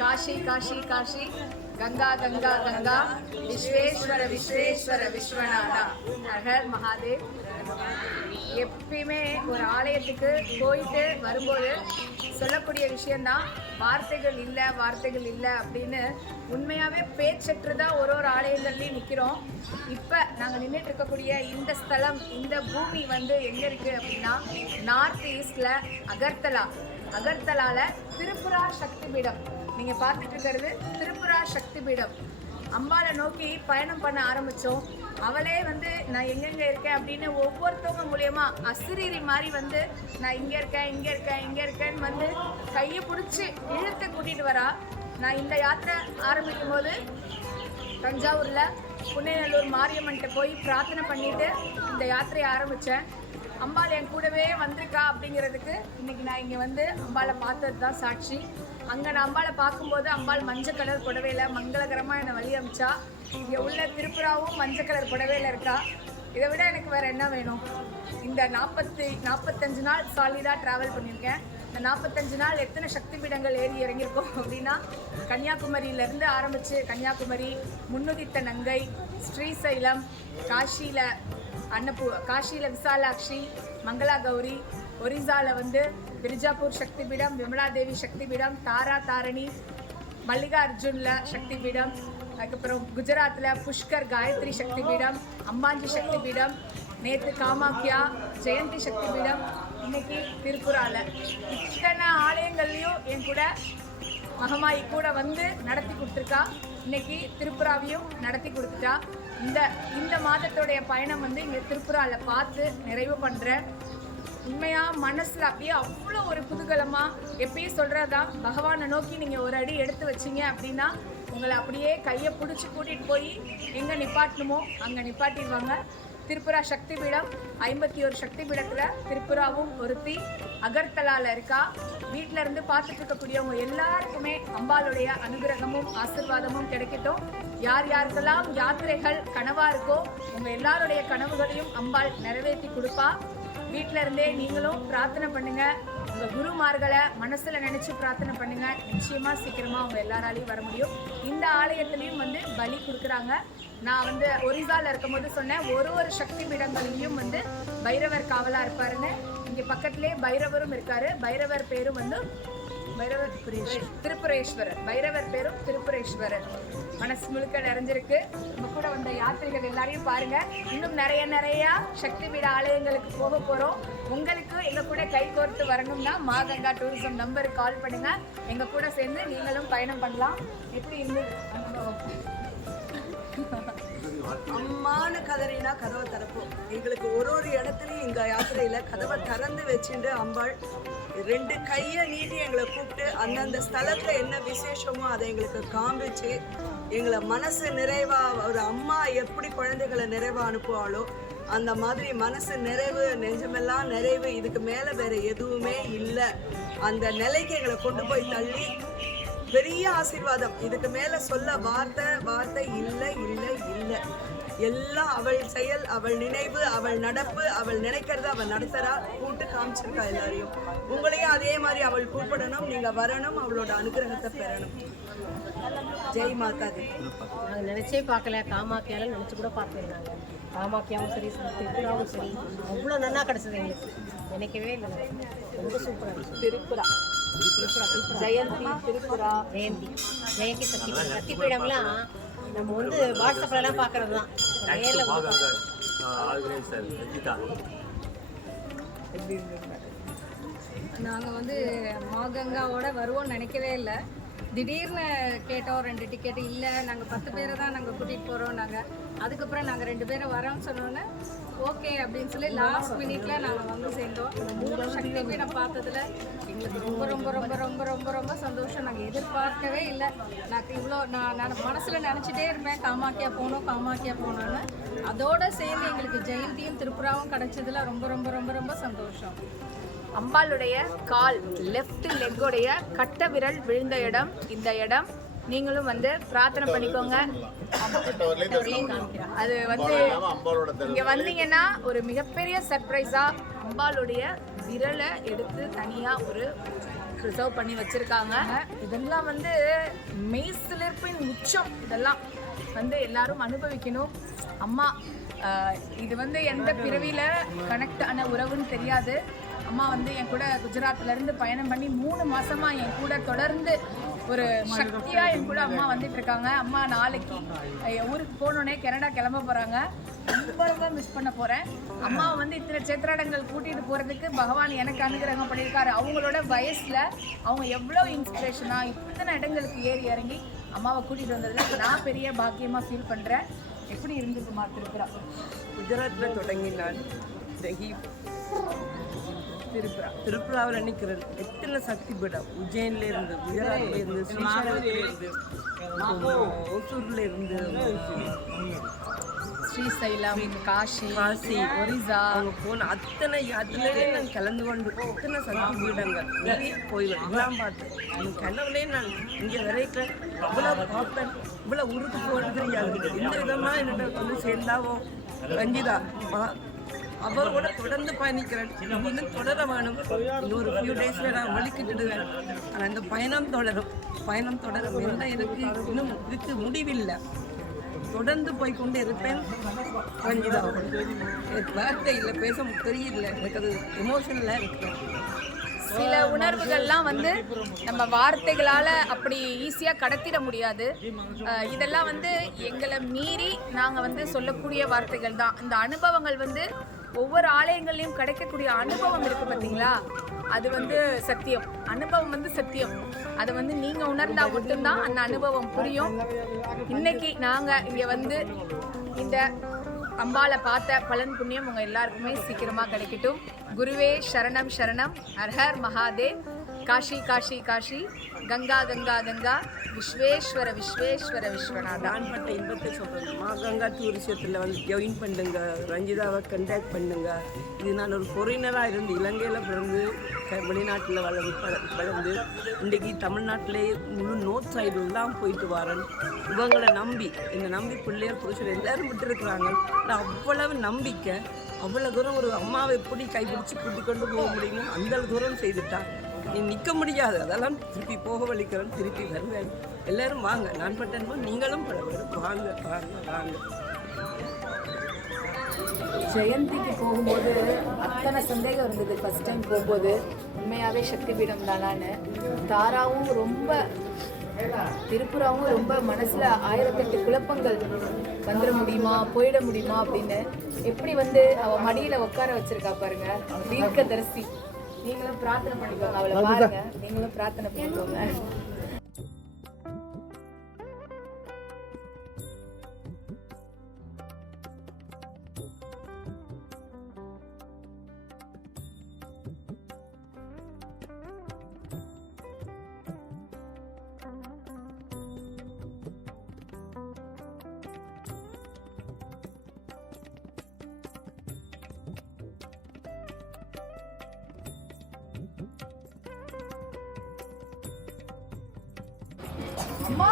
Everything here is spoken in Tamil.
காஷி காஷி காஷி, கங்கா கங்கா கங்கா, விஸ்வேஸ்வர விஸ்வேஸ்வர விஸ்வநாதா, ஹர் மகாதேவ். எப்பயுமே ஒரு ஆலயத்துக்கு போயிட்டு வரும்போது சொல்லக்கூடிய விஷயந்தான், வார்த்தைகள் இல்லை அப்படின்னு. உண்மையாகவே பேச்சற்று தான் ஒரு ஆலயங்கள்லையும் நிற்கிறோம். இப்போ நாங்கள் நின்றுட்டு இருக்கக்கூடிய இந்த ஸ்தலம், இந்த பூமி வந்து எங்கே இருக்குது அப்படின்னா, நார்த் ஈஸ்டில் அகர்த்தலாவில் திரிபுரா சக்தி பீடம். நீங்கள் பார்த்துட்டு இருக்கிறது திரிபுரா சக்தி பீடம். அம்பாளை நோக்கி பயணம் பண்ண ஆரம்பித்தோம். அவளே வந்து நான் எங்கெங்கே இருக்கேன் அப்படின்னு ஒவ்வொருத்தவங்க மூலயமா அசிரீரி மாதிரி வந்து நான் இங்கே இருக்கேன்னு வந்து கையை பிடிச்சி இழுத்து கூட்டிகிட்டு வரா. நான் இந்த யாத்திரை ஆரம்பிக்கும் போது தஞ்சாவூரில் புன்னைநல்லூர் மாரியம்மன்கிட்ட போய் பிரார்த்தனை பண்ணிவிட்டு இந்த யாத்திரையை ஆரம்பித்தேன். அம்பாள் என் கூடவே வந்திருக்கா அப்படிங்கிறதுக்கு இன்றைக்கி நான் இங்கே வந்து அம்பாளை பார்த்தது தான் சாட்சி. அங்கே நான் அம்பாளை பார்க்கும்போது அம்பாள் மஞ்சள் கலர் புடவையில் மங்களகரமாக என்னை வழி அமிச்சா. இங்கே உள்ள திரிபுராவும் மஞ்சள் கலர் புடவையில் இருக்கா. இதை விட எனக்கு வேறு என்ன வேணும்? இந்த 45 நாள் சாலிடாக ட்ராவல் பண்ணியிருக்கேன். இந்த 45 நாள் எத்தனை சக்தி பீடங்கள் ஏறி இறங்கியிருக்கோம் அப்படின்னா, கன்னியாகுமரியிலேருந்து ஆரம்பித்து கன்னியாகுமரி, முன்னுதித்த நங்கை, ஸ்ரீசைலம், காஷியில் விசாலாட்சி, மங்களா கௌரி, ஒரிசாவில் வந்து பிரிஜாப்பூர் சக்தி பீடம், விமலாதேவி சக்தி பீடம், தாரணி, மல்லிகா அர்ஜுனில் சக்தி பீடம், அதுக்கப்புறம் குஜராத்தில் புஷ்கர் காயத்ரி சக்தி பீடம், அம்பாஞ்சி சக்தி பீடம், நேற்று காமாக்கியா ஜெயந்தி சக்தி பீடம், இன்னைக்கு திருப்புராவில். இத்தனை ஆலயங்கள்லையும் என் கூட மகமாயி கூட வந்து நடத்தி கொடுத்துருக்கா. இன்னைக்கு திருப்புராவையும் நடத்தி கொடுத்துட்டா. இந்த மாதத்தோடைய பயணம் வந்து இங்கே திருப்புராவில் பார்த்து நிறைவு பண்ணுறேன். உண்மையாக மனசில் அப்படியே அவ்வளோ ஒரு குதூகலமாக, எப்பயும் சொல்கிறதான், பகவானை நோக்கி நீங்கள் ஒரு அடி எடுத்து வச்சிங்க அப்படின்னா உங்களை அப்படியே கையை பிடிச்சி கூட்டிகிட்டு போய் எங்கே நிப்பாட்டணுமோ அங்கே நிப்பாட்டிடுவாங்க. திரிபுரா சக்தி பீடம் 51 சக்தி பீடத்தில் திரிபுராவும் ஒருத்தி அகர்த்தலாவில் இருக்கா. வீட்டில் இருந்து பார்த்துட்டு இருக்கக்கூடியவங்க எல்லாருக்குமே அம்பாளுடைய அனுகிரகமும் ஆசீர்வாதமும் கிடைக்கட்டும். யாருக்கெல்லாம் யாத்திரைகள் கனவாக இருக்கோ உங்கள் எல்லாருடைய கனவுகளையும் அம்பாள் நிறைவேற்றி கொடுப்பா. வீட்டில் இருந்தே நீங்களும் பிரார்த்தனை பண்ணுங்கள். உங்கள் குருமார்களை மனசில் நினச்சி பிரார்த்தனை பண்ணுங்கள். நிச்சயமாக சீக்கிரமாக அவங்க எல்லாராலையும் வர முடியும். இந்த ஆலயத்துலேயும் வந்து பலி கொடுக்குறாங்க. நான் வந்து ஒரிசாவில் இருக்கும்போது சொன்னேன், ஒரு சக்தி பீடங்களையும் வந்து பைரவர் காவலாக இருப்பாருன்னு. இங்கே பக்கத்துலேயே பைரவரும் இருக்கார். பைரவர் பேரும் வந்து திரிபுரேஸ்வரர். பைரவர் பேரும் திரிபுரேஸ்வரர். மனசு முழுக்க நிறைஞ்சிருக்கு. நம்ம கூட வந்த யாத்திரைகள் எல்லாரையும் பாருங்க. இன்னும் நிறைய சக்தி பீட ஆலயங்களுக்கு போக போறோம். உங்களுக்கு எங்க கூட கை கோர்த்து வரணும்னா மாகங்கா டூரிசம் நம்பருக்கு கால் பண்ணுங்க. எங்க கூட சேர்ந்து நீங்களும் பயணம் பண்ணலாம். எப்படி இருந்தது அனுபவம்? அம்மானு கதறினா கதவை திறப்போம். எங்களுக்கு ஒரு இடத்துலையும் எங்க யாத்திரையில கதவை திறந்து வச்சுட்டு அம்பாள் 2 கையை நீட்டி எங்களை கூப்பிட்டு அந்தந்த ஸ்தலத்துல என்ன விசேஷமோ அதை எங்களுக்கு காமிச்சு எங்களை மனசு நிறைவா, ஒரு அம்மா எப்படி குழந்தைகளை நிறைவா அனுப்புவாளோ அந்த மாதிரி மனசு நிறைவு, நெஞ்சமெல்லாம் நிறைவு, இதுக்கு மேல வேற எதுவுமே இல்லை. அந்த நிலைக்கு எங்களை கொண்டு போய் தள்ளி பெரிய ஆசீர்வாதம். இதுக்கு மேல சொல்ல வார்த்தை இல்லை. எல்லாம் அவள் செயல், அவள் நினைவு, அவள் நடப்பு, அவள் நினைக்கிறத அவள் நடத்துறா. கூட்டு காமிச்சிருக்கா எல்லாரையும். உங்களையும் அதே மாதிரி அவள் கூப்பிடணும், நீங்க வரணும், அவளோட அனுகிரகத்தை பெறணும். ஜெய் மாதா தி. நாங்கள் நினைச்சே பார்க்கல. காமாக்கியால நினைச்சு கூட பார்த்துருந்தாங்க. காமாக்கியாவும் சரி, திரிபுராவும் சரி, அவ்வளோ நல்லா கிடச்சது எங்களுக்கு. நினைக்கவே இல்லை. ரொம்ப சூப்பராக இருந்துச்சு. திரிபுரா ஜெயந்தி சக்தி பீடம்லாம் நம்ம வந்து வாட்ஸ்அப்லாம் பார்க்கறது தான். நாங்கள் வந்து மாகங்காவோட வருவோம்னு நினைக்கவே இல்லை. திடீர்னு கேட்டோம் 2 டிக்கெட்டு. இல்லை, நாங்கள் 10 பேரை தான் நாங்கள் கூட்டிகிட்டு போகிறோம். அதுக்கப்புறம் நாங்கள் 2 பேரை வரோம்னு சொன்னோன்னே ஓகே அப்படின்னு சொல்லி லாஸ்ட் மினிட்ல நாங்கள் வந்து சேர்ந்தோம். 3 சக்தி பீடம் பார்த்ததுல எங்களுக்கு ரொம்ப ரொம்ப ரொம்ப ரொம்ப ரொம்ப ரொம்ப சந்தோஷம். நாங்கள் எதிர்பார்க்கவே இல்லை. நான் இவ்வளோ நான் மனசில் நினச்சிட்டே இருப்பேன், காமாக்கியா போகணும்னு. அதோடு சேர்ந்து எங்களுக்கு ஜெயந்தியும் திரிபுராவும் கிடச்சதுல ரொம்ப ரொம்ப ரொம்ப ரொம்ப சந்தோஷம். அம்பாளுடைய கால், லெஃப்ட் லெக்கோடைய கட்ட விரல் விழுந்த இடம் இந்த இடம். நீங்களும் வந்து பிரார்த்தனை பண்ணிக்கோங்க. அது வந்து இங்கே வந்தீங்கன்னா ஒரு மிகப்பெரிய சர்ப்ரைஸாக அம்பாளுடைய விரலை எடுத்து தனியாக ஒரு ப்ரிசர்வ் பண்ணி வச்சிருக்காங்க. இதெல்லாம் வந்து மெய்சிலிர்ப்பின் உச்சம். இதெல்லாம் வந்து எல்லாரும் அனுபவிக்கணும். அம்மா இது வந்து எந்த பிறவியில கனெக்ட் ஆன உறவுன்னு தெரியாது. அம்மா வந்து என் கூட குஜராத்லேருந்து பயணம் பண்ணி 3 மாசமா என் கூட தொடர்ந்து ஒரு சக்தியா என் கூட அம்மா வந்துட்டு இருக்காங்க. அம்மா நாளைக்கு ஊருக்கு போனோடனே கனடா கிளம்ப போறாங்க. ரொம்ப ரொம்ப மிஸ் பண்ண போறேன். அம்மாவை வந்து இத்தனை சேத்திராடங்கள் கூட்டிட்டு போறதுக்கு பகவான் எனக்கு அனுகிரகம் பண்ணியிருக்காரு. அவங்களோட வயசுல அவங்க எவ்வளோ இன்ஸ்பிரேஷனா இத்தனை இடங்களுக்கு ஏறி இறங்கி அம்மாவை கூட்டிட்டு வந்ததுல நான் பெரிய பாக்கியமா ஃபீல் பண்றேன். எப்படி இருந்ததுமா திருப்புரா? குஜராத்தில் தொடங்கி நான் திருப்புராவில் நிற்கிறேன். எத்தனை சக்தி பீடம் உஜ்ஜைன்ல இருந்து, குஜராத்ல இருந்து, ஸ்ரீசைலத்துல இருந்து, ஓசூர்ல இருந்து, ஸ்ரீசைலம், காஷி, ஒரிசா அவங்க போன அத்தனை யாத்திரையிலே நான் கலந்து கொண்டு அத்தனை சக்தி பீடங்கள் நிறைய கோயில் எல்லாம் பார்த்தேன். என் கனவுலே நான் இங்கே வரைக்கும் இவ்வளோ பார்ப்பேன், இவ்வளோ ஊருக்கு போகிறது தெரியாது. இந்த விதமாக என்னோட வந்து சேர்ந்தாவோ ரஞ்சிதா அவரோட தொடர்ந்து பயணிக்கிறேன். இன்னும் தொடர வேணும். இன்னொரு ஃபியூ டேஸில் நான் வலிக்கிட்டுடுவேன். ஆனால் அந்த பயணம் தொடரும். என்ன எனக்கு இன்னும் இதுக்கு முடிவில்லை. தொடர்ந்து போய்கொண்டே இருப்பேன். ரஞ்சிதா எனக்கு வார்த்தை இல்லை, பேச தெரியல. எனக்கு அது எமோஷனலாக இருக்கேன். சில உணர்வுகள்லாம் வந்து நம்ம வார்த்தைகளால் அப்படி ஈஸியாக கடத்திட முடியாது. இதெல்லாம் வந்து எங்களை மீறி நாங்கள் வந்து சொல்லக்கூடிய வார்த்தைகள் தான். இந்த அனுபவங்கள் வந்து ஒவ்வொரு ஆலயங்கள்லையும் கிடைக்கக்கூடிய அனுபவம் இருக்குது பார்த்தீங்களா, அது வந்து சத்தியம். அனுபவம் வந்து சத்தியம். அதை வந்து நீங்கள் உணர்ந்தா மட்டும்தான் அந்த அனுபவம் புரியும். இன்னைக்கு நாங்கள் இங்கே வந்து இந்த அம்பாளை பார்த்த பலன் புண்ணியம் உங்கள் எல்லாருக்குமே சீக்கிரமாக கிடைக்கட்டும். குருவே சரணம் சரணம். ஹர் மகாதேவ். காஷி காஷி காஷி. கங்கா கங்கா கங்கா. விஸ்வேஸ்வர விஸ்வேஸ்வர விஸ்வநாதா. நான் பட்ட இன்பத்தை சொல்கிறேன். கங்கா டூரிசத்தில் வந்து ஜாயின் பண்ணுங்க, ரஞ்சிதாவை கண்டாக்ட் பண்ணுங்க. இது நான் ஒரு ஃபாரினராக இருந்து இலங்கையில் பிறந்து வெளிநாட்டில் வளர்ந்து இன்றைக்கி தமிழ்நாட்டிலே முழு நோர்த் சைடுலாம் போயிட்டு வரேன். இவங்களை நம்பி என்னை நம்பி பிள்ளையர் புருஷர் எல்லோரும் விட்டுருக்குறாங்க. நான் அவ்வளவு நம்பிக்கை, அவ்வளோ தூரம் ஒரு அம்மாவை எப்படி கைப்பிடிச்சு கூட்டிக் கொண்டு போக முடியுமோ அந்த தூரம் செய்துட்டா. நீ நிற்க முடியாது. அதெல்லாம் திருப்பி போக வலிக்கிறேன், திருப்பி வருவேன். எல்லோரும் வாங்க. நான் பட்டேன், நீங்களும் பல பேரும் வாங்க வாங்க வாங்க. ஜெயந்திக்கு போகும்போது அத்தனை சந்தேகம் இருந்தது. ஃபஸ்ட் டைம் போகும்போது உண்மையாகவே சக்தி பீடம் தானான்னு. தாராவும் ரொம்ப, திருப்புராவும் ரொம்ப மனசில் 1008 குழப்பங்கள். வந்துட முடியுமா, போயிட முடியுமா அப்படின்னு. எப்படி வந்து அவள் மடியில் உட்கார வச்சிருக்கா பாருங்க, தீர்க்கதரிசி. நீங்களும் பிரார்த்தனை பண்ணிக்கோங்க, அவளை பாருங்க, நீங்களும் பிரார்த்தனை பண்ணிக்கோங்க. அம்மா